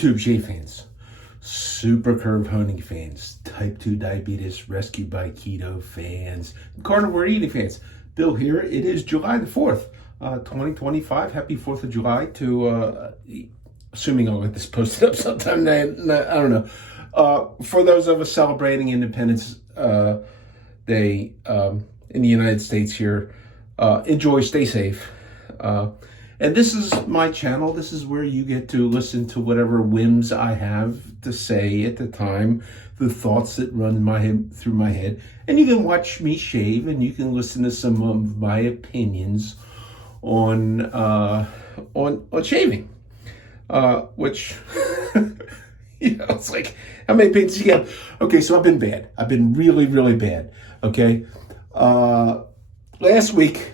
YouTube shave fans, super curve honing fans, type 2 diabetes rescued by keto fans, carnivore eating fans. Bill here. It is July the 4th, 2025. Happy 4th of July to, assuming I'll get this posted up sometime, I don't know. For those of us celebrating Independence Day in the United States here, enjoy, stay safe. And this is my channel. This is where you get to listen to whatever whims I have to say at the time, the thoughts that run through my head. And you can watch me shave, and you can listen to some of my opinions on shaving, which it's like, how many opinions you get? Okay, so I've been bad. I've been really, really bad. Okay, last week.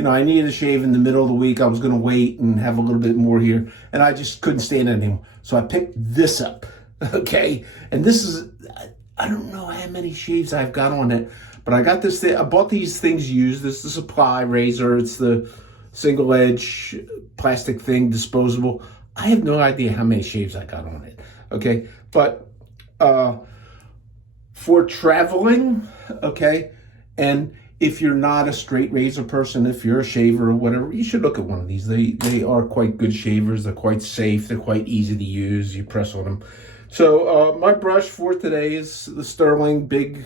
I needed a shave in the middle of the week. I was going to wait and have a little bit more here, and I just couldn't stand it anymore. So I picked this up, okay? And this is, I don't know how many shaves I've got on it, but I got this thing. I bought these things used. This is the supply razor. It's the single edge plastic thing, disposable. I have no idea how many shaves I got on it, okay? But for traveling, okay, and if you're not a straight razor person, if you're a shaver or whatever, you should look at one of these. They are quite good shavers. They're quite safe. They're quite easy to use. You press on them. So my brush for today is the Sterling big,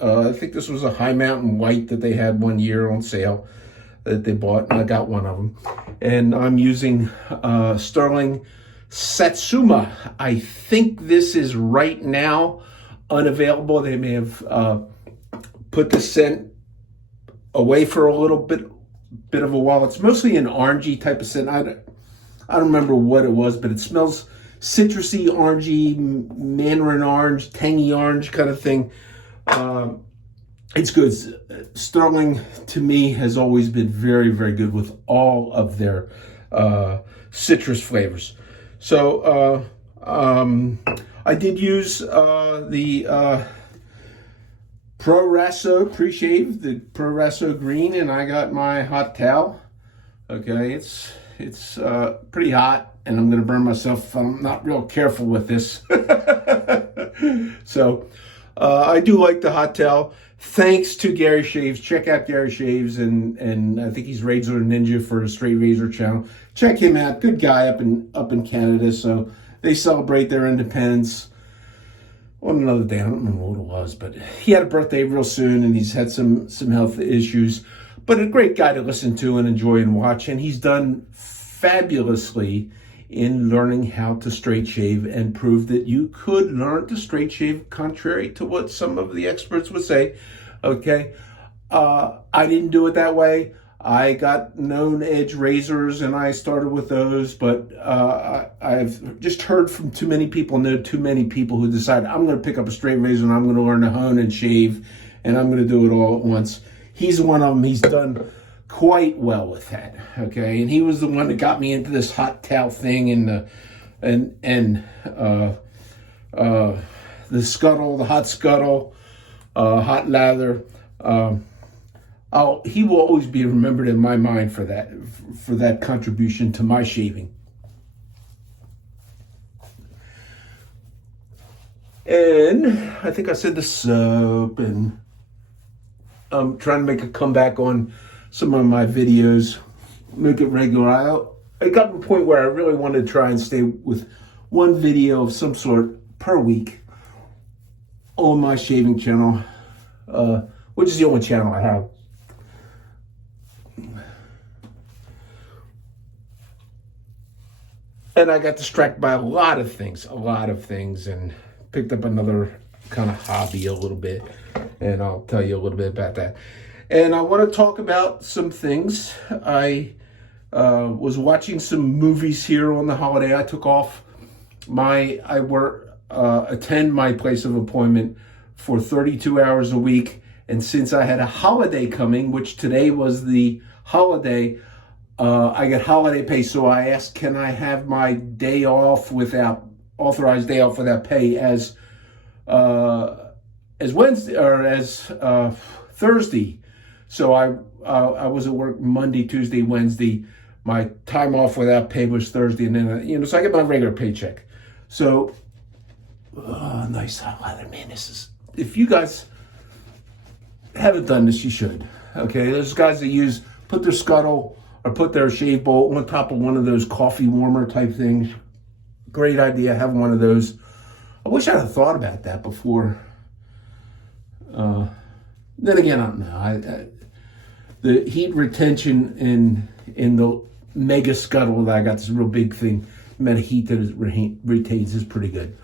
I think this was a High Mountain White that they had one year on sale that they bought, and I got one of them. And I'm using Sterling Satsuma. I think this is right now unavailable. They may have put the scent away for a little bit of a while. It's mostly an orangey type of scent. I don't remember what it was, but it smells citrusy, orangey, mandarin orange, tangy orange kind of thing. It's good. Sterling, to me, has always been very, very good with all of their citrus flavors. So I did use the Pro Raso pre-shave, the Pro Raso green, and I got my hot towel. Okay, it's pretty hot, and I'm going to burn myself if I'm not real careful with this. So I do like the hot towel. Thanks to Gary Shaves. Check out Gary Shaves, and I think he's Razor Ninja for a Straight Razor channel. Check him out. Good guy up in Canada. So they celebrate their independence on another day. I don't remember what it was, but he had a birthday real soon, and he's had some health issues. But a great guy to listen to and enjoy and watch, and he's done fabulously in learning how to straight shave and prove that you could learn to straight shave, contrary to what some of the experts would say. Okay, I didn't do it that way. I got known edge razors and I started with those, but I've just heard from too many people, know too many people who decide I'm going to pick up a straight razor and I'm going to learn to hone and shave, and I'm going to do it all at once. He's one of them. He's done quite well with that. Okay, and he was the one that got me into this hot towel thing and the Scuttle, the hot Scuttle, hot lather. He will always be remembered in my mind for that contribution to my shaving. And I think I said the soap, and I'm trying to make a comeback on some of my videos, make it regular. I got to a point where I really wanted to try and stay with one video of some sort per week on my shaving channel, which is the only channel I have. And I got distracted by a lot of things, and picked up another kind of hobby a little bit, and I'll tell you a little bit about that. And I want to talk about some things. I was watching some movies here on the holiday. I took off attend my place of appointment for 32 hours a week, and since I had a holiday coming, which today was the holiday, I get holiday pay, so I asked, can I have my day off authorized day off without pay as Wednesday or as Thursday. So I was at work Monday, Tuesday, Wednesday. my time off without pay was Thursday, and then so I get my regular paycheck. So nice highlighter, man. This is, if you guys haven't done this, you should. Okay, there's guys that put their Scuttle or put their shave bowl on top of one of those coffee warmer type things. Great idea, having one of those. I wish I'd have thought about that before. Then again, I don't know. The heat retention in the Mega Scuttle that I got, this real big thing, amount of heat that it retains is pretty good.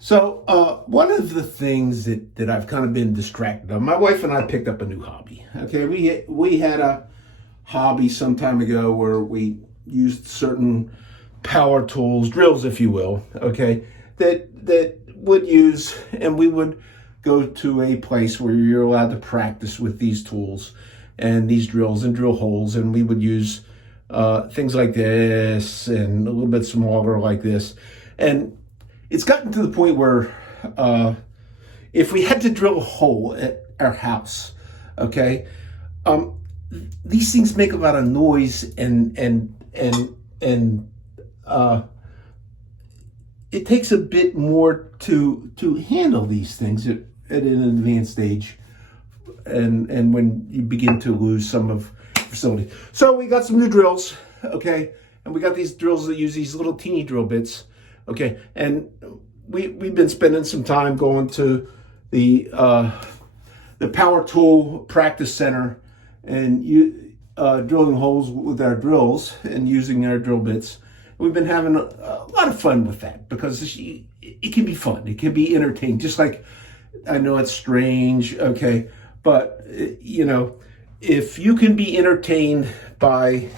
So one of the things that I've kind of been distracted of, my wife and I picked up a new hobby. Okay, we had a hobby some time ago where we used certain power tools, drills, if you will. Okay, that would use, and we would go to a place where you're allowed to practice with these tools and these drills and drill holes, and we would use things like this and a little bit smaller like this. And it's gotten to the point where if we had to drill a hole at our house, okay, these things make a lot of noise, and it takes a bit more to handle these things at an advanced stage, and when you begin to lose some of the facility. So we got some new drills, okay, and we got these drills that use these little teeny drill bits, okay, and we've been spending some time going to the Power Tool Practice Center and drilling holes with our drills and using our drill bits. We've been having a lot of fun with that because it can be fun. It can be entertaining. Just like, I know it's strange, okay, but if you can be entertained by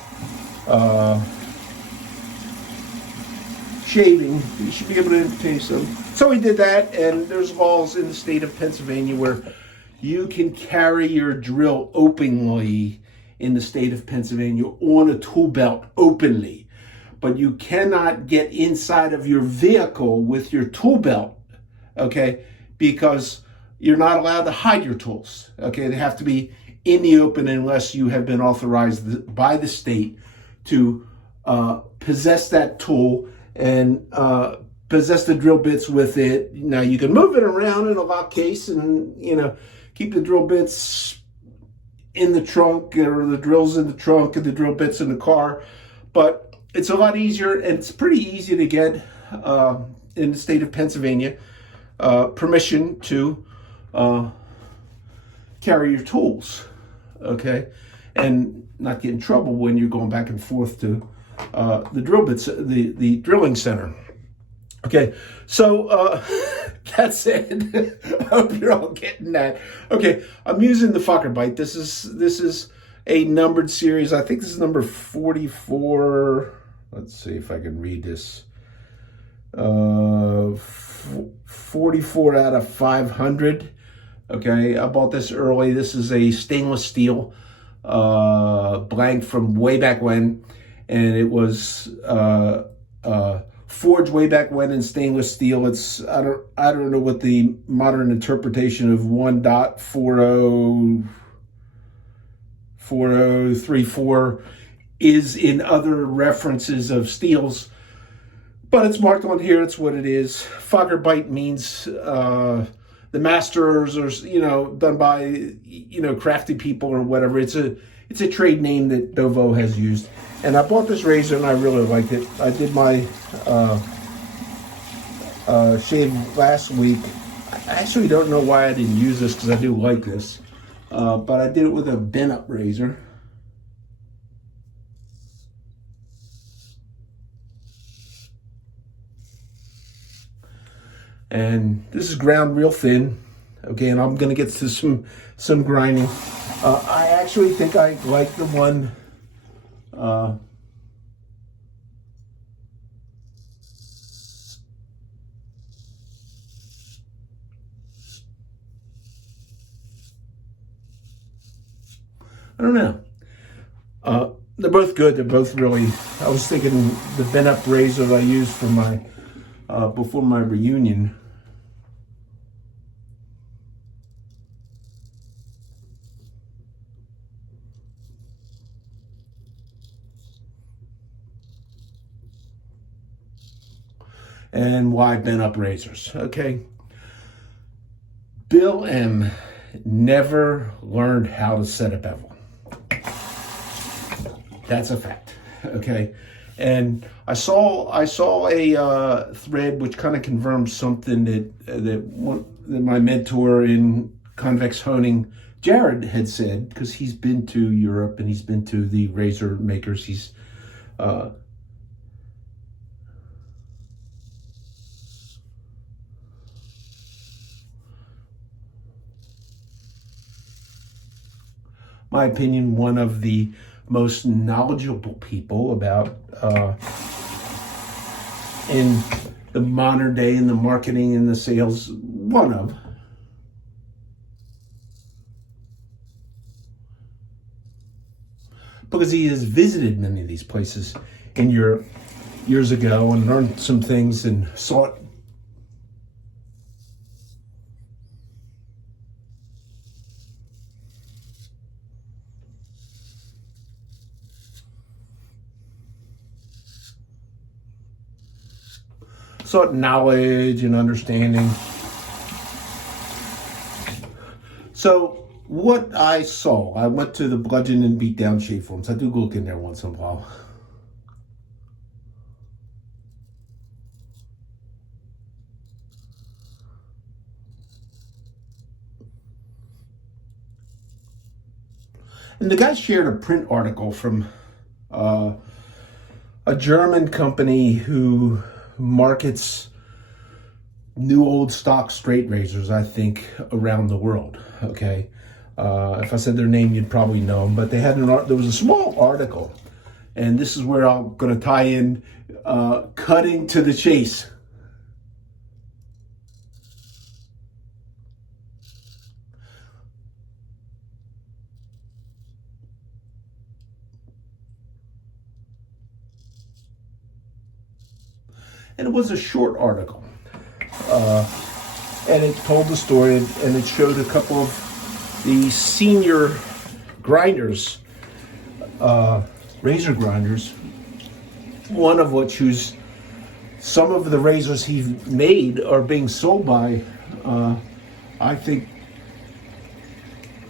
shaving, you should be able to entertain some. So we did that, and there's laws in the state of Pennsylvania where you can carry your drill openly in the state of Pennsylvania on a tool belt openly, but you cannot get inside of your vehicle with your tool belt, okay, because you're not allowed to hide your tools, okay? They have to be in the open unless you have been authorized by the state to possess that tool and possess the drill bits with it. Now, you can move it around in a lock case and, keep the drill bits in the trunk, or the drills in the trunk and the drill bits in the car. But it's a lot easier, and it's pretty easy to get in the state of Pennsylvania permission to carry your tools, okay, and not get in trouble when you're going back and forth to the drill bits, the drilling center. Okay, so that's it. I hope you're all getting that. Okay, I'm using the Fucker Bite. This is a numbered series. I think this is number 44. Let's see if I can read this. 44 out of 500. Okay, I bought this early. This is a stainless steel blank from way back when, and it was forged way back when in stainless steel. It's I don't know what the modern interpretation of 1.4034 is in other references of steels, but it's marked on here. It's what it is. Fucker Bite means the masters, or done by crafty people or whatever. It's a trade name that Dovo has used. And I bought this razor and I really liked it. I did my shave last week. I actually don't know why I didn't use this, because I do like this. But I did it with a bent-up razor. And this is ground real thin. Okay, and I'm going to get to some grinding. I actually think I like the one I don't know. They're both good. They're both really, I was thinking the bent up razor I used for my before my reunion. and why bent up razors, okay? Bill M never learned how to set a bevel. That's a fact, okay? And I saw a thread which kind of confirmed something that my mentor in convex honing, Jared, had said, because he's been to Europe and he's been to the razor makers. He's my opinion, one of the most knowledgeable people about in the modern day, in the marketing and the sales, one of. Because he has visited many of these places in Europe years ago and learned some things and saw it. Sought knowledge and understanding. So what I saw, I went to the Bludgeon and Beatdown Shave Forums. I do look in there once in a while. And the guy shared a print article from a German company who markets new old stock straight razors, I think, around the world, okay? If I said their name, you'd probably know them, but they had there was a small article, and this is where I'm going to tie in cutting to the chase. And it was a short article. And it told the story, and it showed a couple of the senior grinders, razor grinders, one of which who's some of the razors he made are being sold by, I think,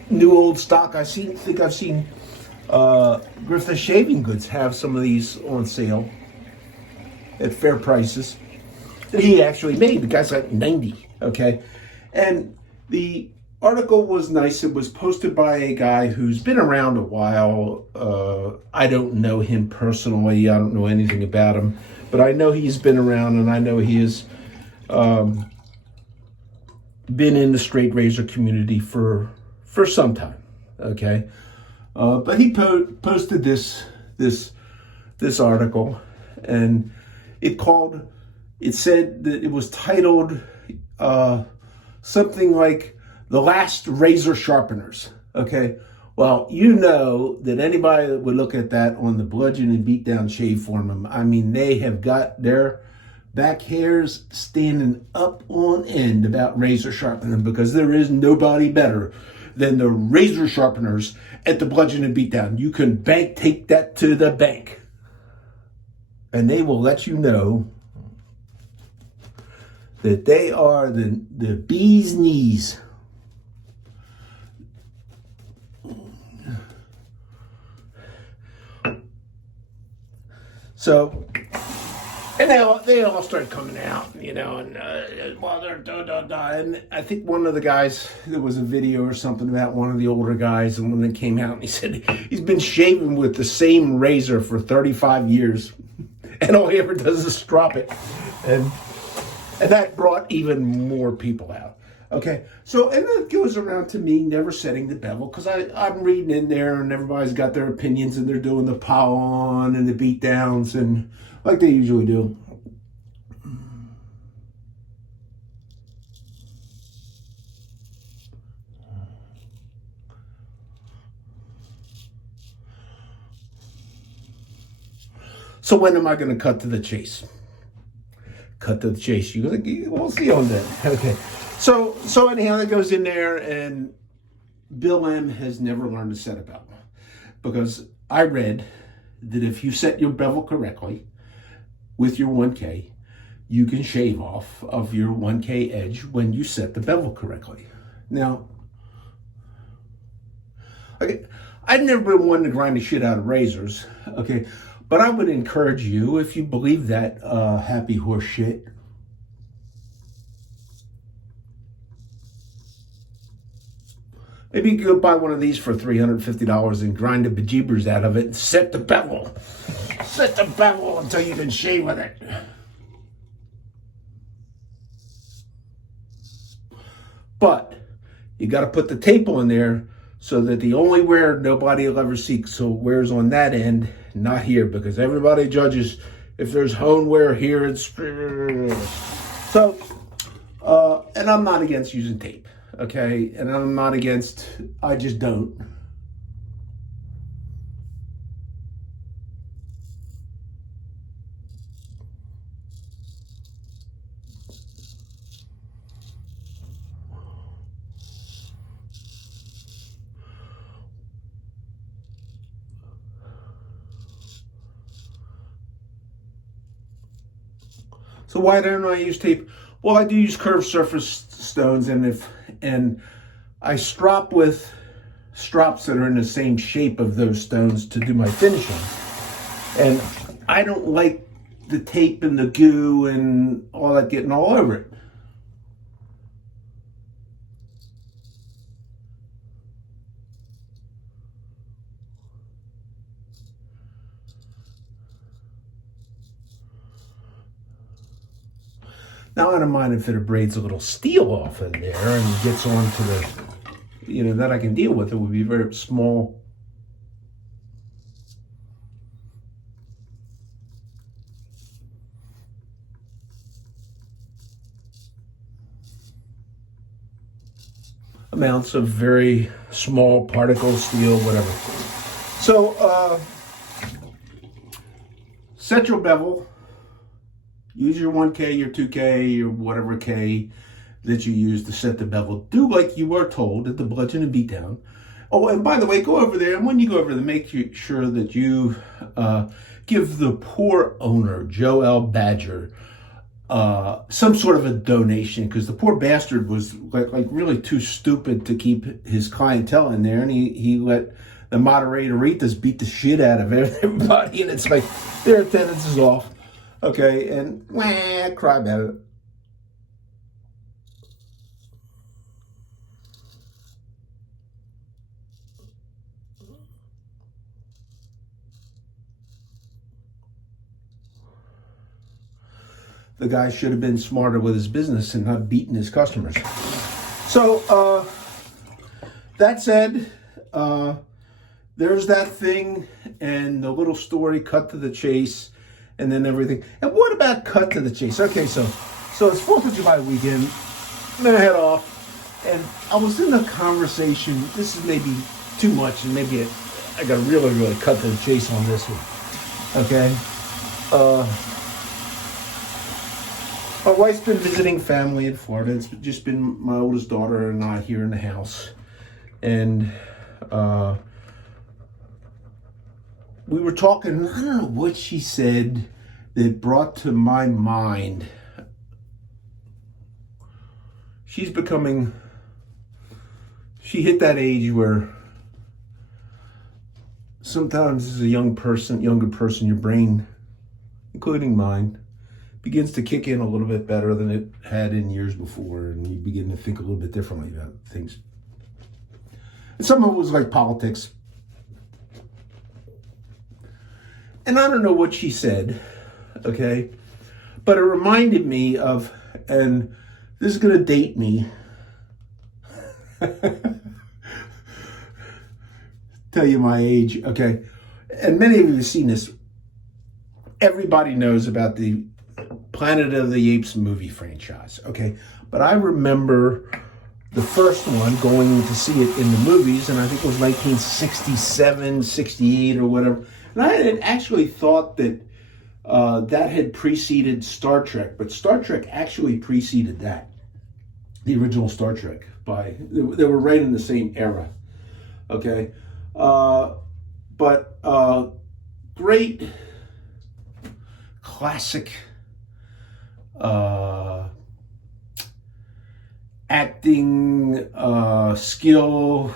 new old stock. I've seen Griffith Shaving Goods have some of these on sale at fair prices that he actually made. The guy's like 90, okay? And the article was nice. It was posted by a guy who's been around a while. I don't know him personally. I don't know anything about him, but I know he's been around, and I know he has been in the straight razor community for some time, okay? But he posted this article, and it said that it was titled something like The Last Razor Sharpeners, okay? Well, you know that anybody that would look at that on the Bludgeon and Beatdown Shave Forum, I mean, they have got their back hairs standing up on end about razor sharpening, because there is nobody better than the razor sharpeners at the Bludgeon and Beatdown. You can take that to the bank, and they will let you know that they are the bee's knees. So, and they all started coming out, you know, and well, they're and I think one of the guys, there was a video or something about one of the older guys, and when they came out, and he said he's been shaving with the same razor for 35 years, and all he ever does is strop it, and that brought even more people out. Okay, so, and it goes around to me never setting the bevel, because I'm reading in there, and everybody's got their opinions, and they're doing the pile on and the beat downs, and like they usually do. So when am I going to cut to the chase? Cut to the chase. We'll see on that. Okay. So anyhow, that goes in there, and Bill M has never learned to set a bevel, because I read that if you set your bevel correctly with your 1K, you can shave off of your 1K edge when you set the bevel correctly. Now, okay, I've never been one to grind the shit out of razors, okay, but I would encourage you, if you believe that happy horse shit, maybe you could go buy one of these for $350 and grind the bejeebers out of it and set the bevel. Set the bevel until you can shave with it. But you got to put the tape on there so that the only wear nobody will ever see. So wears on that end, not here, because everybody judges if there's hone wear here. It's so. And I'm not against using tape, okay? And I'm not against. I just don't. So why don't I use tape? Well, I do use curved surface stones, and I strop with strops that are in the same shape of those stones to do my finishing. And I don't like the tape and the goo and all that getting all over it. Now, I don't mind if it abrades a little steel off in there and gets onto the, that I can deal with. It would be very small. Amounts of very small particles, steel, whatever. So, set your bevel. Use your 1K, your 2K, your whatever K that you use to set the bevel. Do like you were told at the bludgeon and beatdown. Oh, and by the way, go over there. And when you go over there, make sure that you give the poor owner, Joe L. Badger, some sort of a donation, because the poor bastard was like really too stupid to keep his clientele in there, and he let the moderators beat the shit out of everybody, and it's like their attendance is off. Okay, and cry about it. The guy should have been smarter with his business and not beating his customers. So, that said, there's that thing and the little story cut to the chase. And then everything. And what about cut to the chase? Okay, so it's 4th of July weekend. I'm gonna head off, and I was in a conversation. This is maybe too much, and maybe I got to really cut to the chase on this one. Okay. My wife's been visiting family in Florida. It's just been my oldest daughter and I here in the house, and we were talking, I don't know what she said that brought to my mind. She hit that age where sometimes as a younger person, your brain, including mine, begins to kick in a little bit better than it had in years before, and you begin to think a little bit differently about things. And some of it was like politics. And I don't know what she said, okay? But it reminded me of, and this is going to date me. Tell you my age, okay? And many of you have seen this. Everybody knows about the Planet of the Apes movie franchise, okay? But I remember the first one, going to see it in the movies, and I think it was 1967, 68 or whatever. And I had actually thought that that had preceded Star Trek, but Star Trek actually preceded that, the original Star Trek. They were right in the same era, okay? But great classic acting skill,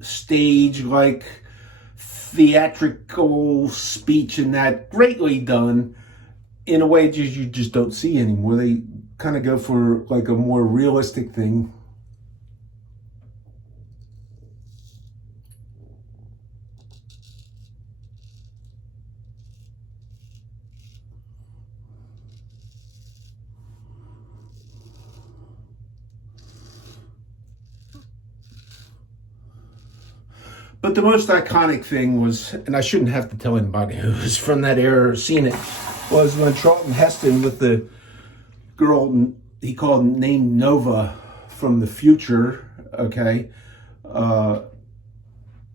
stage like theatrical speech, and that greatly done in a way you just don't see anymore. They kind of go for like a more realistic thing. But the most iconic thing was, and I shouldn't have to tell anybody who was from that era or seen it, was when Charlton Heston with the girl he called named Nova from the future, okay, on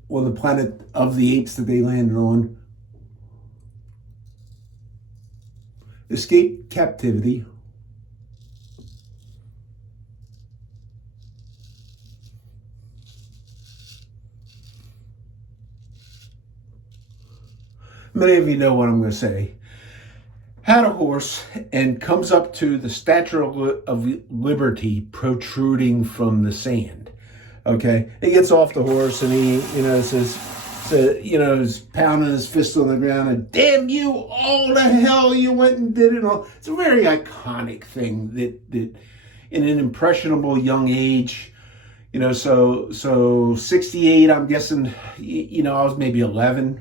the planet of the apes that they landed on, escaped captivity. Many of you know what I'm going to say. Had a horse and comes up to the Statue of Liberty protruding from the sand. Okay, he gets off the horse and he, says, is pounding his fist on the ground and damn you, all the hell you went and did it all. It's a very iconic thing that in an impressionable young age, so 68, I'm guessing, I was maybe 11.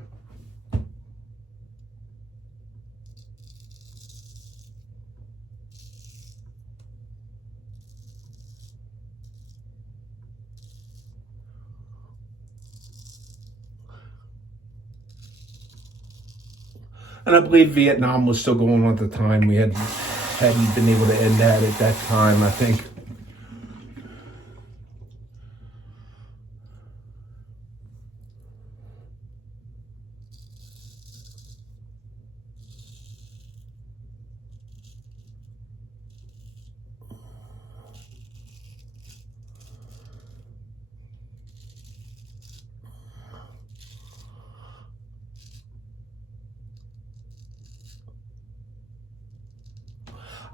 And I believe Vietnam was still going on at the time. We hadn't been able to end that at that time, I think.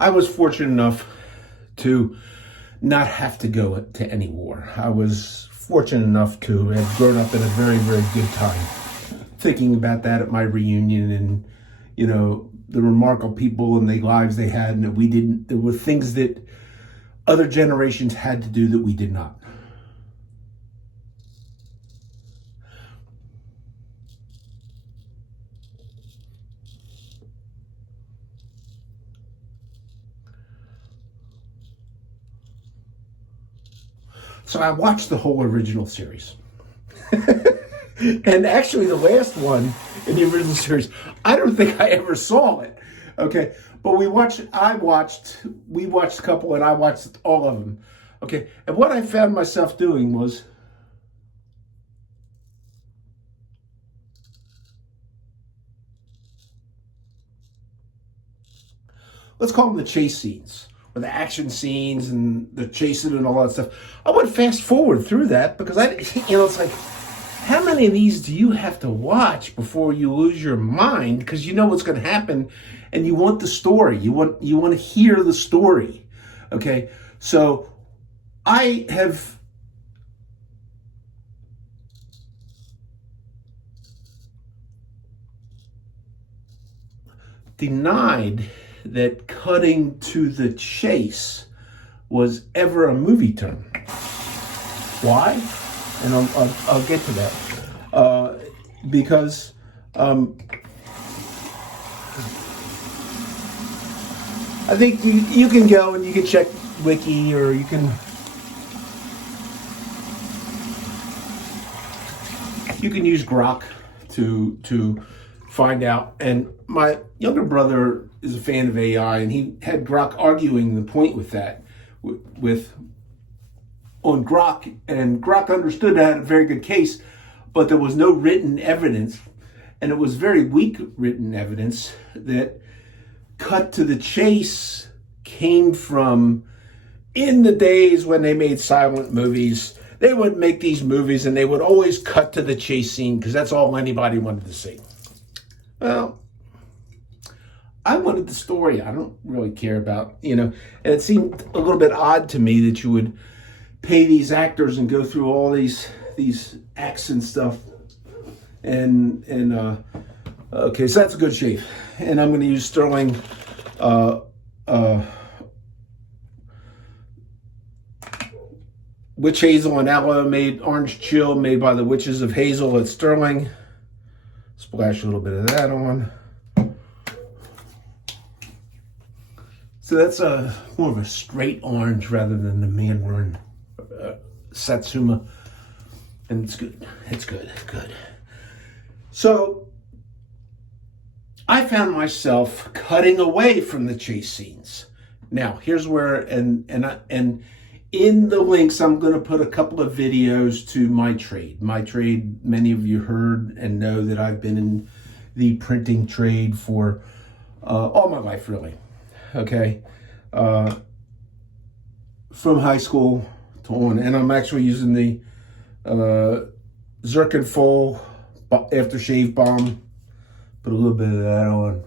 I was fortunate enough to not have to go to any war. I was fortunate enough to have grown up in a very, very good time. Thinking about that at my reunion and, the remarkable people and the lives they had, and that we didn't, there were things that other generations had to do that we did not. So I watched the whole original series. And actually the last one in the original series, I don't think I ever saw it. Okay. But we watched a couple and I watched all of them. Okay. And what I found myself doing was let's call them the chase scenes. The action scenes and the chasing and all that stuff. I would fast forward through that because it's like, how many of these do you have to watch before you lose your mind? Because you know what's going to happen, and you want the story. You want to hear the story. Okay, so I have denied that cutting to the chase was ever a movie term. Why? And I'll get to that. Because I think you can go and you can check Wiki, or you can use Grok to find out. And my younger brother is a fan of AI, and he had Grok arguing the point with that, on Grok, and Grok understood that had a very good case, but there was no written evidence, and it was very weak written evidence that cut to the chase came from in the days when they made silent movies. They would make these movies and they would always cut to the chase scene because that's all anybody wanted to see. Well, I wanted the story. I don't really care about, and it seemed a little bit odd to me that you would pay these actors and go through all these acts and stuff. And okay, so that's a good shave. And I'm going to use sterling witch hazel and aloe made orange chill made by the Witches of Hazel at Sterling. Splash a little bit of that on. So that's more of a straight orange rather than the Mandarin Satsuma. And it's good. It's good. Good. So I found myself cutting away from the chase scenes. Now, here's where, and in the links, I'm going to put a couple of videos to my trade. My trade, many of you heard and know that I've been in the printing trade for all my life, really. Okay. From high school to on. And I'm actually using the Zircon Full aftershave balm. Put a little bit of that on.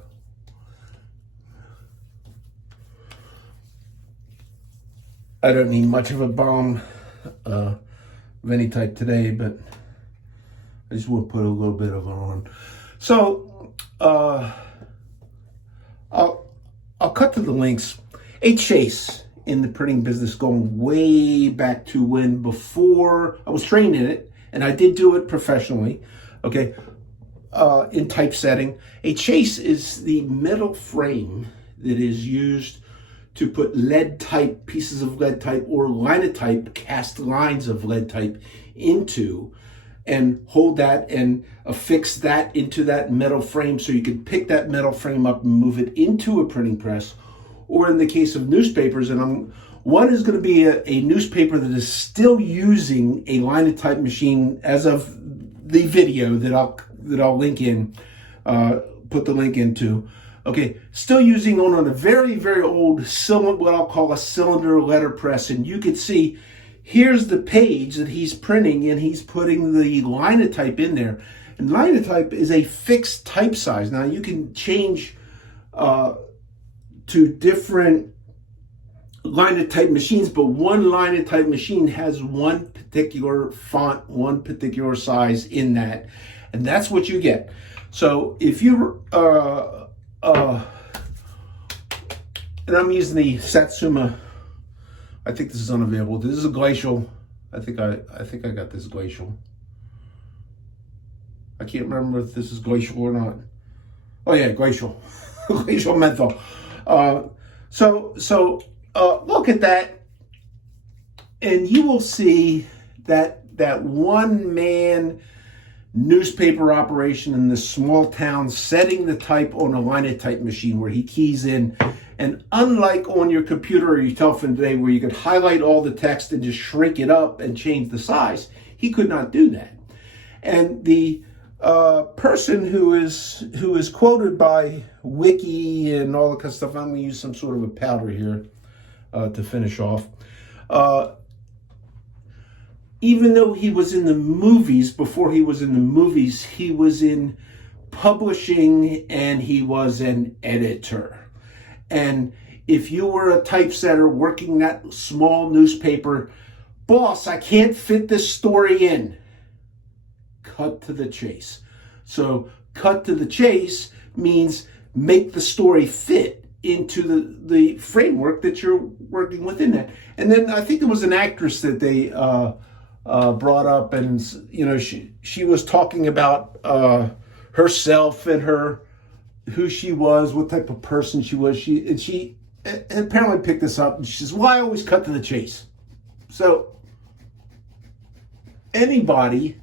I don't need much of a balm of any type today, but I just want to put a little bit of it on. So I'll cut to the links. A chase in the printing business going way back to when before I was trained in it, and I did do it professionally, okay, in typesetting. A chase is the metal frame that is used to put lead type, pieces of lead type or linotype, cast lines of lead type into, and hold that and affix that into that metal frame so you can pick that metal frame up and move it into a printing press. Or in the case of newspapers, and one is going to be a newspaper that is still using a linotype machine as of the video that I'll link in, put the link into. Okay, still using on a very, very old cylinder, what I'll call a cylinder letterpress. And you can see, here's the page that he's printing, and he's putting the linotype in there. And linotype is a fixed type size. Now, you can change to different linotype machines, but one linotype machine has one particular font, one particular size in that. And that's what you get. So if you and I'm using the Satsuma. I think this is unavailable. This is a glacial. I think I got this glacial. I can't remember if this is glacial or not. Oh yeah, glacial, glacial menthol. So look at that, and you will see that one man newspaper operation in this small town, setting the type on a linotype machine where he keys in. And unlike on your computer or your telephone today where you could highlight all the text and just shrink it up and change the size, he could not do that. And the person who is quoted by Wiki and all that kind of stuff, I'm going to use some sort of a powder here to finish off. Even though he was in the movies, before he was in the movies, he was in publishing and he was an editor. And if you were a typesetter working that small newspaper, boss, I can't fit this story in. Cut to the chase. So cut to the chase means make the story fit into the framework that you're working within that. And then I think there was an actress that they brought up, and she was talking about herself and who she was, what type of person she was. She apparently picked this up, and she says, "Well, I always cut to the chase." So anybody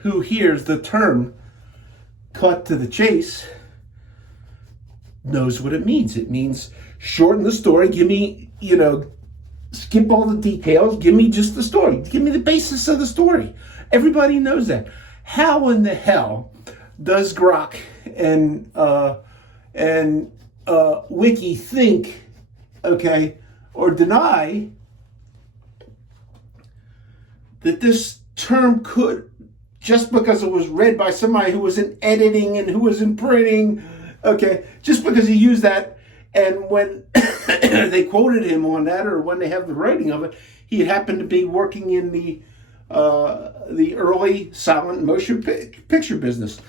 who hears the term "cut to the chase" knows what it means. It means shorten the story. Give me, skip all the details. Give me just the story. Give me the basis of the story. Everybody knows that. How in the hell does Grok and Wiki think, okay, or deny that this term could, just because it was read by somebody who was in editing and who was in printing, Okay, just because he used that, and when they quoted him on that, or when they have the writing of it, he happened to be working in the early silent motion picture business.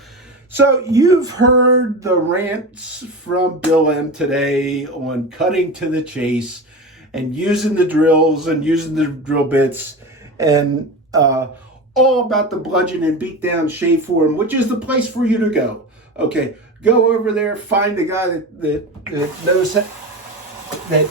So you've heard the rants from Bill M today on cutting to the chase and using the drills and using the drill bits, and all about the bludgeon and beat down shave form, which is the place for you to go. Okay, go over there, find a guy that knows that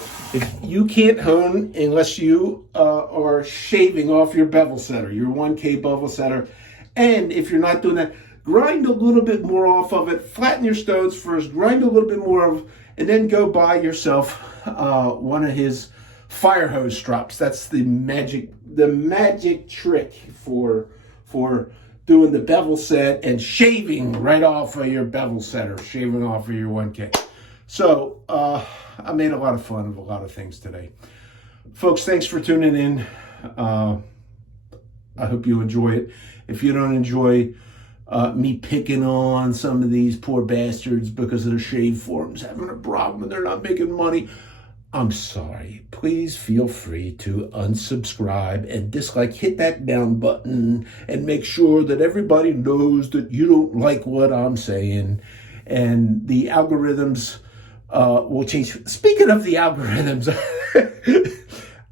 you can't hone unless you are shaving off your bevel setter, your 1K bevel setter. And if you're not doing that, grind a little bit more off of it, flatten your stones first, grind a little bit more of, and then go buy yourself one of his fire hose strops. That's the magic trick for doing the bevel set and shaving right off of your bevel setter, shaving off of your 1K. So I made a lot of fun of a lot of things today. Folks, thanks for tuning in. I hope you enjoy it. If you don't enjoy me picking on some of these poor bastards because of their shave forms having a problem and they're not making money, I'm sorry. Please feel free to unsubscribe and dislike. Hit that down button and make sure that everybody knows that you don't like what I'm saying. And the algorithms will change. Speaking of the algorithms,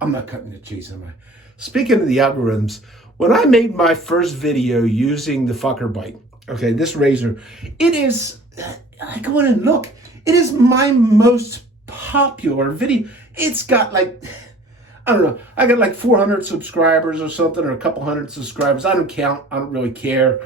I'm not cutting the cheese, am I? Speaking of the algorithms, when I made my first video using the fucker bite, okay, this razor, it is, I go in and look, it is my most popular video. It's got like, I don't know, I got like 400 subscribers or something, or a couple hundred subscribers. I don't count. I don't really care.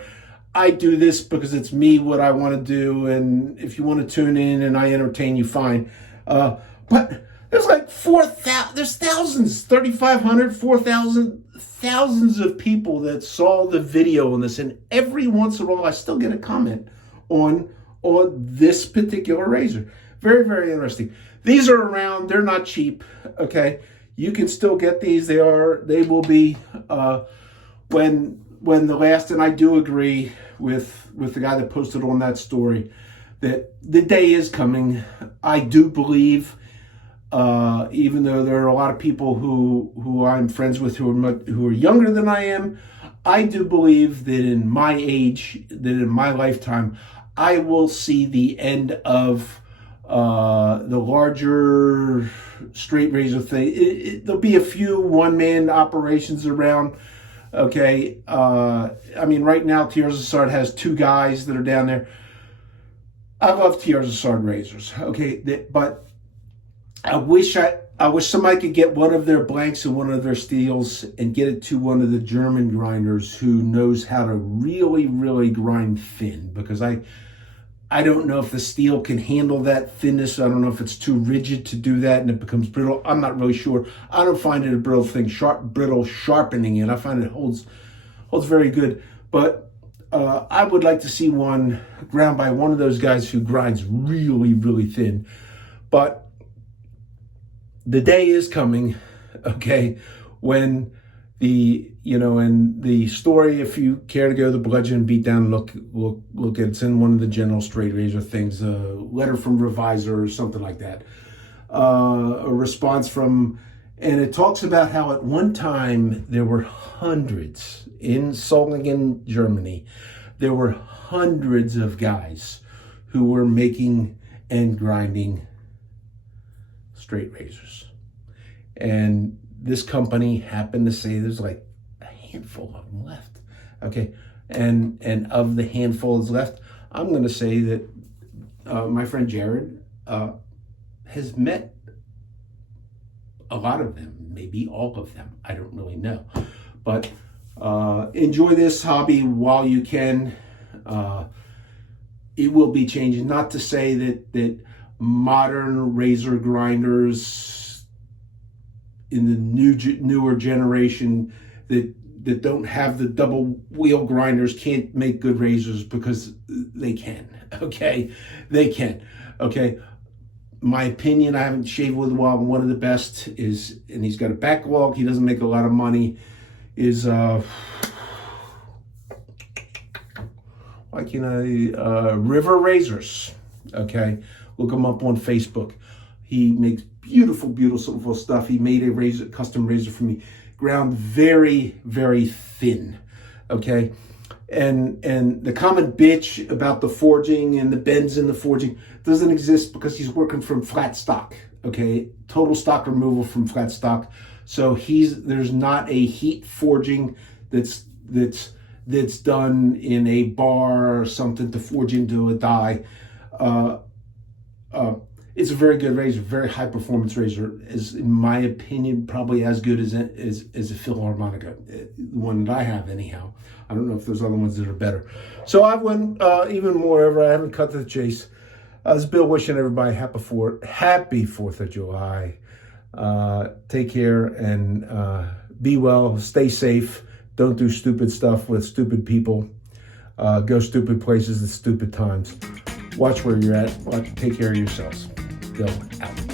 I do this because it's me, what I want to do, and if you want to tune in and I entertain you, fine. But there's like 4,000, there's thousands, 3,500, 4,000, thousands of people that saw the video on this, and every once in a while I still get a comment on this particular razor. Very, very interesting. These are around, they're not cheap, okay? You can still get these. They will be, when the last, and I do agree with the guy that posted on that story, that the day is coming. I do believe, even though there are a lot of people who I'm friends with who are younger than I am, I do believe that in my age, that in my lifetime, I will see the end of the larger straight razor thing. There'll be a few one-man operations around. Okay, I mean, right now Tiersard has 2 guys that are down there. I love Tiersard razors. Okay, but I wish somebody could get one of their blanks and one of their steels and get it to one of the German grinders who knows how to really, really grind thin, because I don't know if the steel can handle that thinness. I don't know if it's too rigid to do that and it becomes brittle. I'm not really sure. I don't find it a brittle thing, brittle sharpening it. I find it holds very good. But I would like to see one ground by one of those guys who grinds really, really thin. But the day is coming, okay, when in the story, if you care to go to the bludgeon and beat down, look at it's in one of the general straight razor things, a letter from Revisor or something like that, a response from, and it talks about how at one time there were hundreds in Solingen, Germany, there were hundreds of guys who were making and grinding straight razors, and this company happened to say there's like a handful of them left, okay? And of the handful that's left, I'm going to say that my friend Jared has met a lot of them, maybe all of them. I don't really know. But enjoy this hobby while you can. It will be changing. Not to say that modern razor grinders in the newer generation that don't have the double wheel grinders can't make good razors, because they can, okay? They can, okay? My opinion, I haven't shaved with a while, but one of the best is, and he's got a backlog, he doesn't make a lot of money, is River Razors. Okay, look him up on Facebook. He makes beautiful, beautiful stuff. He made a razor, custom razor for me, ground very, very thin. Okay, and the common bitch about the forging and the bends in the forging doesn't exist because he's working from flat stock. Okay, total stock removal from flat stock. So there's not a heat forging that's done in a bar or something to forge into a die. It's a very good razor, very high performance razor. Is in my opinion probably as good as a Philharmonica, the one that I have anyhow. I don't know if there's other ones that are better. So I went even more ever. I haven't cut to the chase. This is Bill wishing everybody happy 4th of July. Take care and be well. Stay safe. Don't do stupid stuff with stupid people. Go stupid places at stupid times. Watch where you're at. Take care of yourselves. Bill out.